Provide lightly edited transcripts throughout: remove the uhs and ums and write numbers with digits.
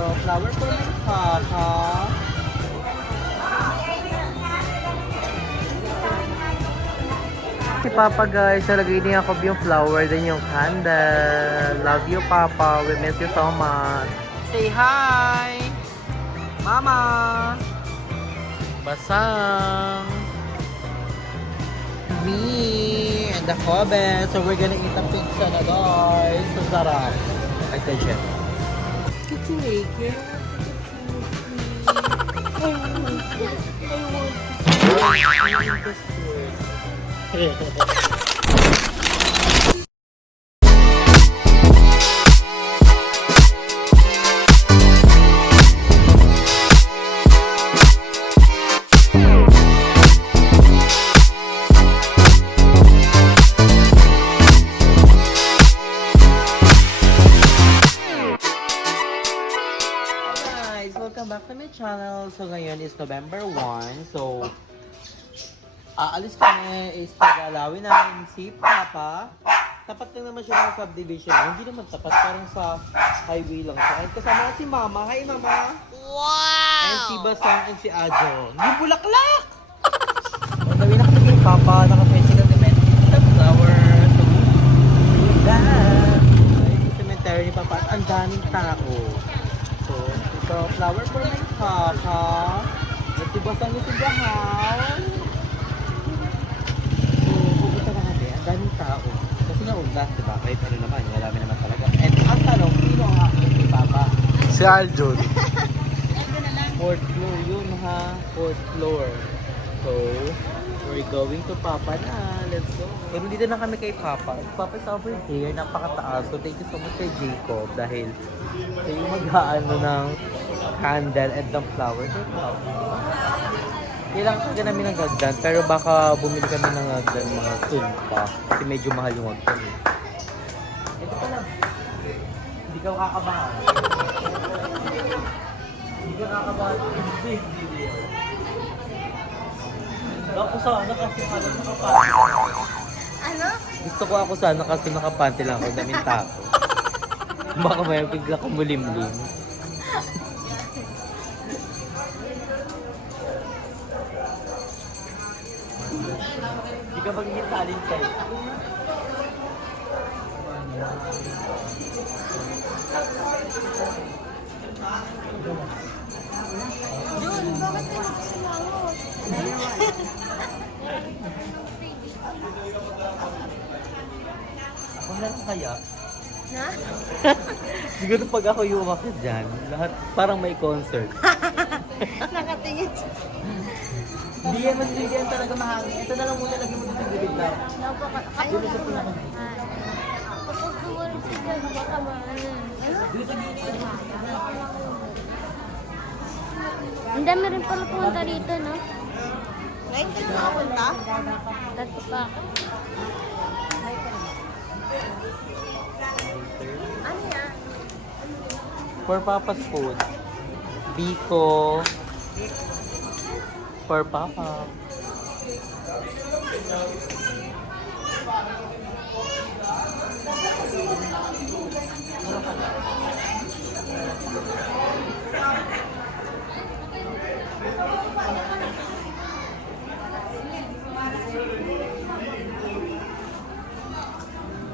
Ito, flower for my papa. Si Papa guys, nalagay niya ako yung flower din yung candle. Love you Papa, we miss you so much. Say hi! Mama! Basang! Me and the Kobe. So we're gonna eat a pizza na guys. So sarap. Attention. Kitty. Welcome back to my channel. So ngayon is November 1. So aalis kami is tagalawin namin si Papa. Tapat lang naman siya ng subdivision. Hindi naman tapat, parang sa highway lang siya. And kasama na si Mama. Hi Mama! Wow! And si Basang and si Adjo. Yung bulaklak! So gawin na kami kay Papa. Naka-friendship kami sa flower. So see that. Ay, sa cemetery ni Papa. Ang daming tao. So ito, flower for my Papa. At si Basang is in the house. Ang daming tao. Kasi nga undas, diba? Kahit ano naman, marami naman talaga. And ang tanong, sino ang aking kay Papa? Si Aljun. Fourth floor yun ha. Fourth floor. So, we're going to Papa na. Let's go. Pero dito na kami kay Papa. Papa is over here. Napakataas. So, thank you so much kay Jacob. Dahil siya yung mag-aano ng candle and ng flower. Kailangan ka namin ng hagdan, pero baka bumili kami ng hagdan mga soon pa. Kasi medyo mahal yung hagdan eh. Ito pa lang. Hindi ka kakabahan. Hindi ka kakabahan. This video. Ako sana kasi nakapanty. Ano? Gusto ko ako sana kasi nakapanty lang ako. Daming tako. Baka may bigla kumulimlim. Hindi ka magiging talent kayo. Jun, bakit ka nagsimangot? Ako na lang kaya. Na? Siguro pag ako yung umakit dyan, lahat parang may concert. Nakatingin siya. Hindi yan talaga mahangin. Ito na lang muna lagi mo sa bibig lang. Dito sa pinaka. Kapag tumulong si Jun, baka maano. Dito sa gilid. Ang dami rin pala pumunta dito, no? Ngayon ka na makapunta? Dati pa. Ano yan? For Papa's food. Biko. For Papa.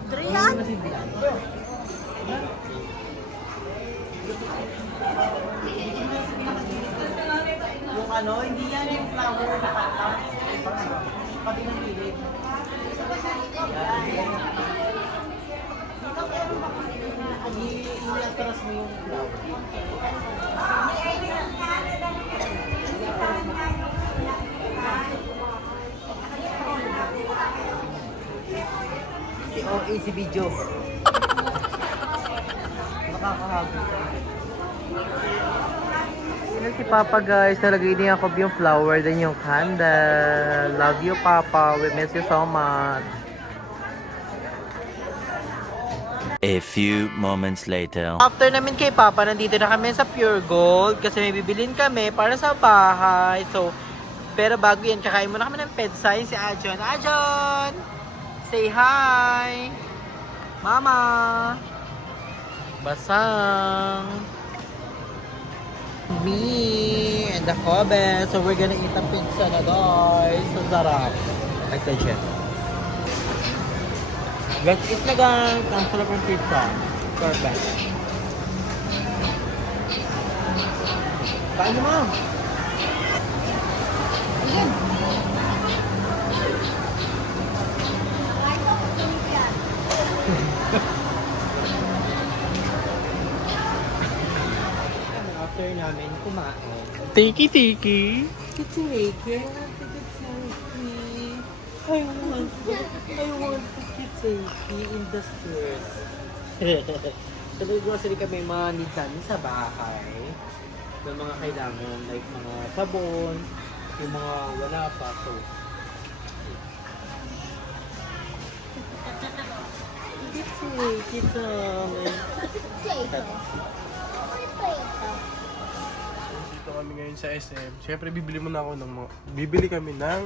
Trian? Yung ano, hindi yan yung flower na pata. Pati ng pilit. I-atras mo yung flower. Si OA si video. Nakakahabol. Si Papa guys, nalagay niya ako yung flower din yung candle. Love you Papa, we miss you so much. A few moments later. After namin kay Papa, nandito na kami sa Pure Gold kasi may bibilin kami para sa bahay. So, pero bago yan, kakain muna kami ng PedScience si Ajon. Ajon! Say hi! Mama! Basang! me and the Kobe. So we're gonna eat a pizza na guys. So sarap. Like legit. Let's eat na guys. Ang sarap ng pizza. Perfect. Kain mo. After namin kumain. Tiki-tiki. Kitty-tiki. I want kitty-tiki in the stairs. So, nag-grocery kami mga need namin sa bahay. Yung mga kailangan, like mga sabon, yung mga wala pa. So, kitty-tiki time. Dito kami ngayon sa SM. Siyempre bibili muna ako ng bibili kami ng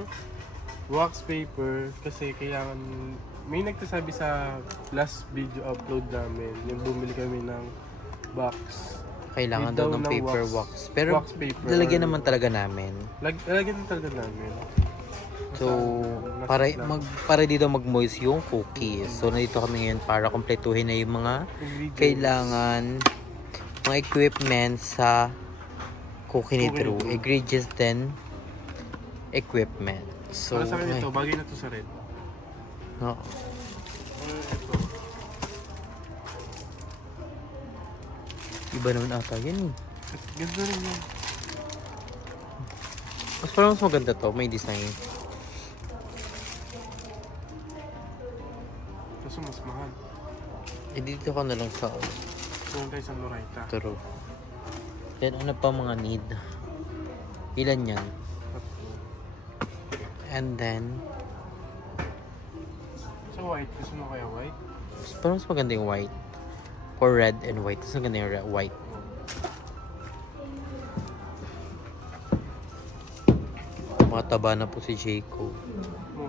wax paper kasi kailangan may nagsasabi sa last video upload namin yung bumili kami ng box. Kailangan Need daw daw ng ng paper wax. wax. Pero Wax paper. lalagyan naman talaga namin. Lalagyan talaga namin. So, para dito mag-moist yung cookies. So, nandito kami ngayon para kompletuhin na yung mga Ingredients. kailangan, mga equipment sa cookie ni Cookie Drew. ni Drew. Ingredients then equipment. So, Para sa akin ito, bagay na to sa red. no. Ito. Iba naman ata yan eh. Ganda rin yan. Parang mas maganda to, may design. Kaso mas mahal. Eh, dito ko na lang sa Doon tayo sa Loraita. True. Then, ano pa mga need? Ilan yan? And then, So white, gusto mo kaya white? parang mas maganda yung white. Or red and white. Mas maganda yung white. Mataba na po si Jayco.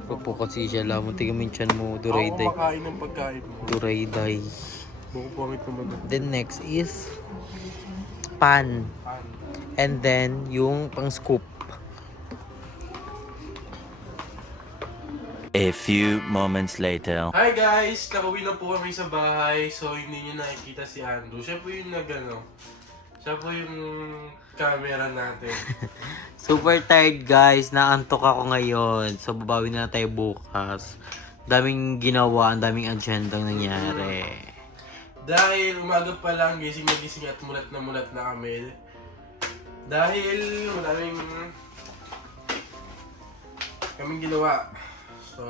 Huwag po kasi siya lamang. Tingnan mo yung tiyan mo. Ako Duray-day. makain ng pagkain mo. Duray-day. Buko pangit naman na. Then next is pan. And then yung pang scoop. A few moments later. Hi guys! Nakauwi na po kami sa bahay. So hindi nyo nakikita si Andrew. Siya po yung siya po yung camera natin. Super tired guys. Naantok ako ngayon. So babawi na tayo bukas. Daming ginawa. Ang daming agenda nangyari. Dahil umaga pa lang, gising na gising at mulat na kami. Dahil kaming ginawa. So,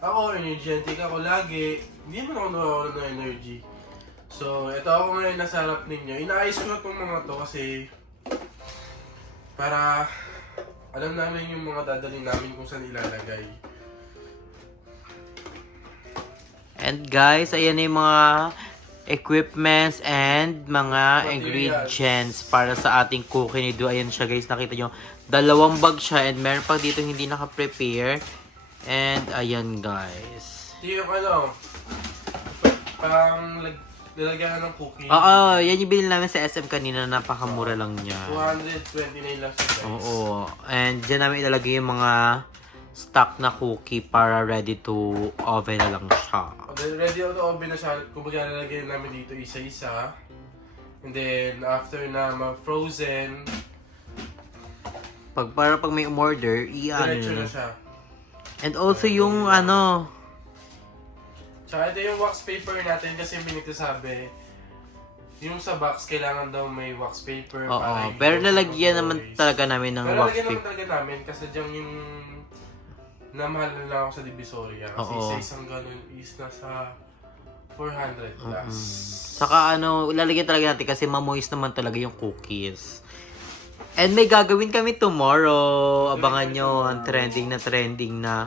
ako, energetic ako lagi. Hindi naman ako nawawalan ng energy. So, ito ako ngayon nasa harap ninyo. Inaayos ko na itong mga to kasi para alam namin yung mga dadalhin namin kung saan ilalagay. And guys, ayan na yung mga equipments and mga ingredients para sa ating cookie ni Drew. Ayan siya guys, nakita nyo. 2 bag siya and meron pa dito hindi naka-prepare. And ayan guys. Ito yung pang lalagyan ng cookie. Oo, yan yung binili namin sa SM kanina. Napakamura lang niya. 229 lang siya guys. Oo. And dyan namin ilalagay yung mga stock na cookie para ready to oven na lang siya. Ready out the oven na siya. Kumbaga lalagyan namin dito isa-isa. And then after na ma-frozen, Para pag may umorder, diretso na siya. And also yung Tsaka ito yung wax paper natin kasi binigsasabi. Yung sa box, kailangan daw may wax paper. Oo, para pero i-close lalagyan yung naman boys. talaga namin ng Pero wax lalagyan naman paper. talaga namin kasi dyan yung namahal na lang ako sa Divisoria. Kasi Oo. isang ganun is nasa 400 plus. Saka lalagyan talaga natin kasi mamoist naman talaga yung cookies. And may gagawin kami tomorrow. Abangan nyo ang trending na.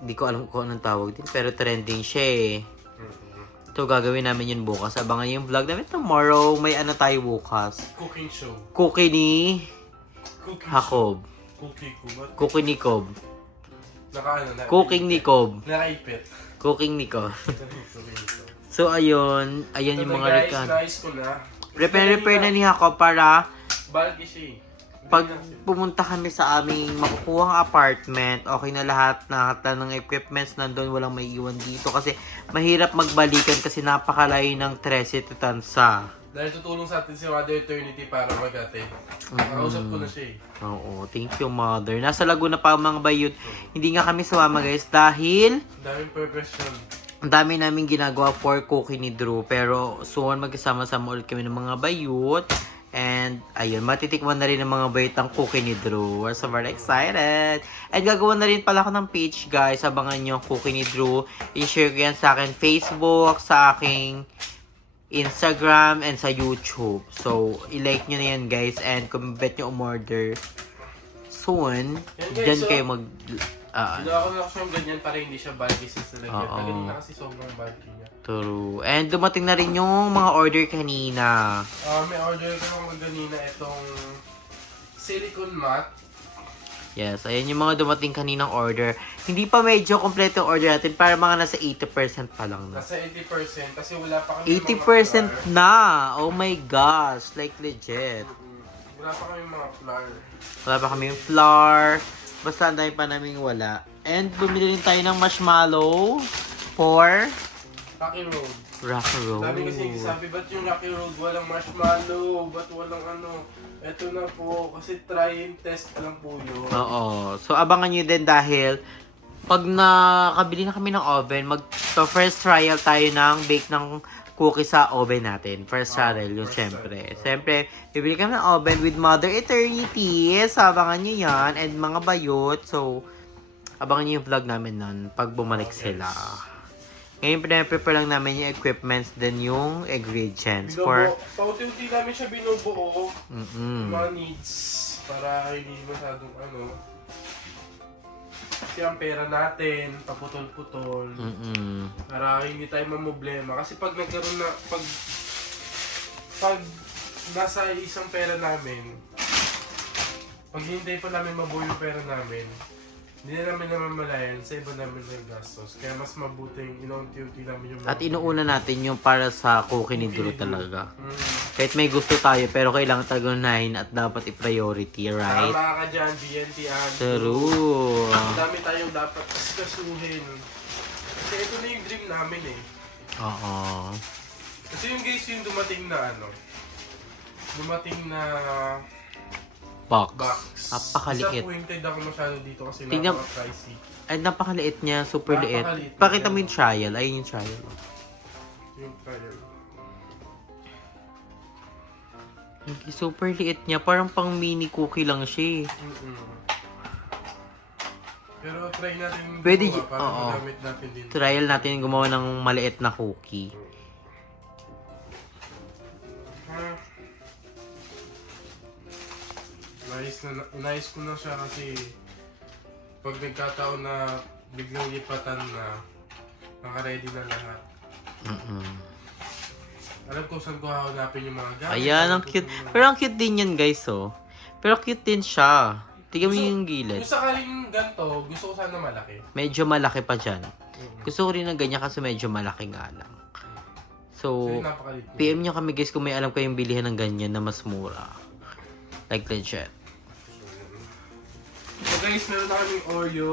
Hindi ko alam kung anong tawag din. Pero trending siya eh. Ito gagawin namin yun bukas. Abangan nyo yung vlog namin tomorrow. May tayo bukas. Cooking show. Cookie ni Cooking Jacob. show. Cookie ko. Ba't Cookie ni Cob. naka Cooking ni Cob. Nakaipit. Cooking ni Cob. So ayun. Ayan yung mga guys, recap. nice ko na. Repair na niya ako para Bulky siya eh. pag pumunta kami sa aming makukuhang apartment, okay na lahat ng equipments nandun, walang may iwan dito. Kasi mahirap magbalikan kasi napakalayo ng 13 to Tansa. Dahil tutulong sa atin si Mother Eternity para mag-atay. Nakausap ko na siya eh. Oo, thank you, Mother. Nasa Laguna pa ang mga bayot. Hindi nga kami sumama, guys, dahil Ang daming purpose yun. ang dami namin ginagawa for cookie ni Drew. Pero soon, magkasama-sama ulit kami ng mga bayot. And, ayun, matitikman na rin ng mga bayot ang cookie ni Drew. We're so very excited. And gagawa na rin pala ako ng page, guys. Abangan nyo ang cookie ni Drew. I-share ko yan sa akin Facebook, sa aking Instagram, and sa YouTube. So, i-like nyo na yan, guys. And kung bet nyo umorder soon, Yan, guys, dyan so, kayo mag... Ginawa ko na kasi yung ganyan para hindi siya bulky since nalagyan. Oo. Kanina kasi sobrang bulky niya. True. And dumating na rin yung mga order kanina. May order ko naman kanina itong silicone mat. Yes, ayan yung mga dumating kaninang order. Hindi pa medyo kompleto yung order natin. Para mga nasa 80% pa lang na. Nasa 80% kasi wala pa kami 80% na! Oh my gosh! Like legit. Wala pa kami mga flour. Wala pa kami yung flour. Basta ang dami pa namin wala. And bumili rin tayo ng marshmallow for Rocky Road. Rocky Road. Dami kasi nagsasabi, ba't yung Rocky Road walang marshmallow? Ba't walang ano? Eto na po, kasi try and test lang po yun. Oo. So, abangan nyo din dahil pag nakabili na kami ng oven, first trial tayo ng bake ng cookie sa oven natin. First trial yun, syempre. Syempre, bibili kami ng oven with Mother Eternity. So, abangan nyo yan. And mga bayot. So, abangan nyo yung vlog namin nun pag bumalik sila. Ngayon, prepare lang namin yung equipments then yung ingredients for... Pauti-uti namin siya binubuo. Mm-mm. Mga needs. Para hindi masyadong ano. Kasi ang pera natin, paputol-putol. Mm-mm. Para hindi tayo mamblema. Kasi pag nagkaroon na, pag nasa isang pera namin, pag hindi pa namin mabuo yung pera namin, hindi na namin namamalayan sa iba namin ng gastos. Kaya mas mabuting inaunti-unti namin yung At inuuna natin yung para sa cookie ni Drew talaga. Mm. Kahit may gusto tayo, pero kailangan talaga unahin at dapat i-priority, right? Tama ka dyan, BNT True. Ang dami tayong dapat kasuhin. Kasi ito na yung dream namin eh. Oo. Kasi yung guys yung dumating na ano, dumating na Box. box. Napakaliit. Disappointed ako masyado dito kasi Tingnan- napaka-pricey. Ay, napakaliit niya. Super liit. Napakaliit. Pakita mo yung trial. Ayun yung trial. Yung trial. Super liit niya. Parang pang mini cookie lang siya eh. Pero try natin Pwede gumawa para oo. magamit natin din. Trial natin gumawa ng maliit na cookie. Inayos ko na siya kasi pag nagkataon na biglang lipatan na, naka-ready na lahat. Alam ko saan ko hahanapin yung mga gamit. Ayan, ang cute. Pero ang cute din yan, guys, oh. Pero cute din siya. Tignan mo yung gilid. Kung sakaling ganito, gusto ko sana malaki. Medyo malaki pa dyan. Gusto ko rin ng ganyan kasi medyo malaki nga lang. So, Kasi napakaliit niya. PM nyo kami guys kung may alam kayong bilihan ng ganyan na mas mura. Like legit. So guys, meron na kaming Oreo.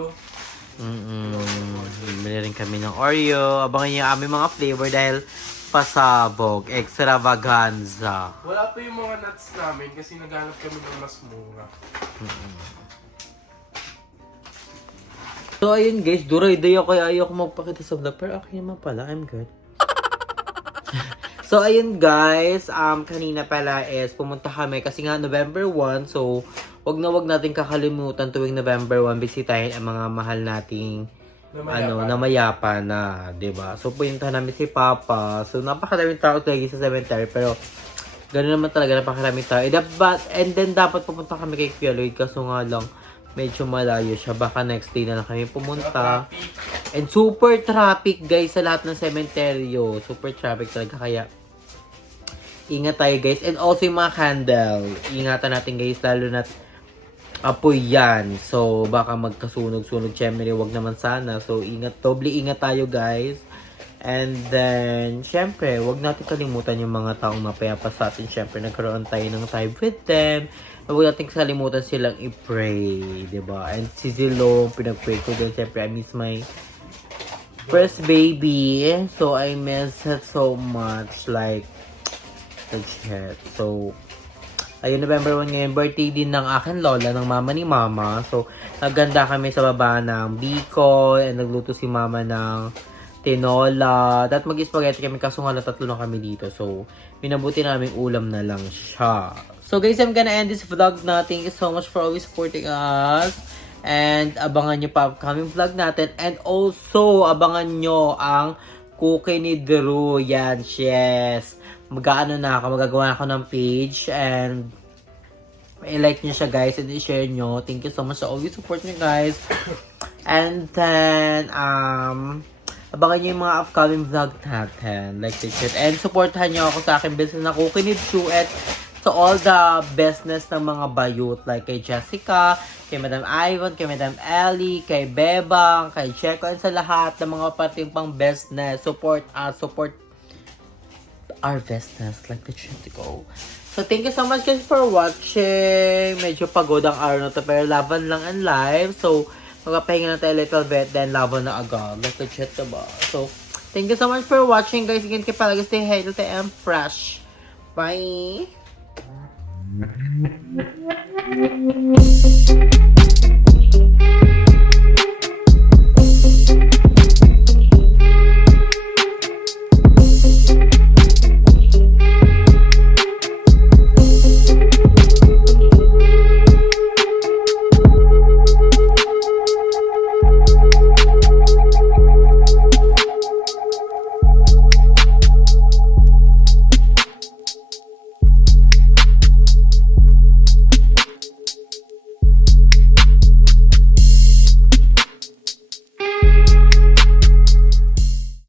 Bili rin kami ng Oreo. Abangan nyo yung aming mga flavor dahil pasabog. Extravaganza. Wala pa yung mga nuts namin kasi naghanap kami ng mas mura. So ayun guys, duray-day ako kaya ayoko magpakita sa vlog. Pero okay naman pala, I'm good. So ayun guys, kanina pala is pumunta kami kasi nga November 1. So wag natin kakalimutan tuwing November 1 bisitahin ang mga mahal nating namayapa na, 'di ba? So pumunta namin si Papa. So napakaraming tao lagi sa cemetery pero ganoon naman talaga napakaraming tao. And then dapat pupunta kami kay Kuya Lloyd kaso nga lang medyo malayo siya. Baka next day na lang kami pumunta. And super traffic guys sa lahat ng sementeryo. Super traffic talaga kaya ingat tayo guys. And also yung mga candle. Ingatan natin guys lalo na apoy yan. So baka magkasunog-sunog. Siyempre wag naman sana. So ingat. Doble ingat tayo guys. And then, syempre, wag natin kalimutan yung mga taong mapayapa sa atin. Syempre, nagkaroon tayo ng time with them. Huwag natin kalimutan silang i-pray, diba? And si Zilong, pinag-pray ko din. Syempre, I miss my first baby. So, I miss her so much. Like, legit. So, ayun, November 1 ngayon, birthday din ng akin lola, ng mama ni mama. So, naganda kami sa baba ng Bicol. And nagluto si mama ng tinola. At mag-spaghetti kami, kaso nga na 3 lang kami dito. So, minabuti namin ulam na lang siya. So guys, I'm gonna end this vlog na. Thank you so much for always supporting us. And abangan nyo pa upcoming vlog natin. And also, abangan nyo ang cookie ni Drew. Yan, yes. Mag-ano na ako, magagawa ako ng page. And i-like nyo siya guys. And i-share nyo. Thank you so much for always support nyo guys. And then, abangan nyo yung mga upcoming vlog natin. Like this shit. And supportahan nyo ako sa aking business na cookie ni Drew. At so all the business ng mga bayut, like kay Jessica, kay Madam Ivan, kay Madam Ellie, kay Bebang, kay Checo, and sa lahat ng mga pating pang business, support us, support our business, like the Chitico. So thank you so much guys for watching. Medyo pagod ang araw na to, pero laban lang ang live. So magpapahinga na tayo a little bit, then laban na agad, like the Chitico. So thank you so much for watching guys. Again, kayo palagi stay healthy and fresh. Bye!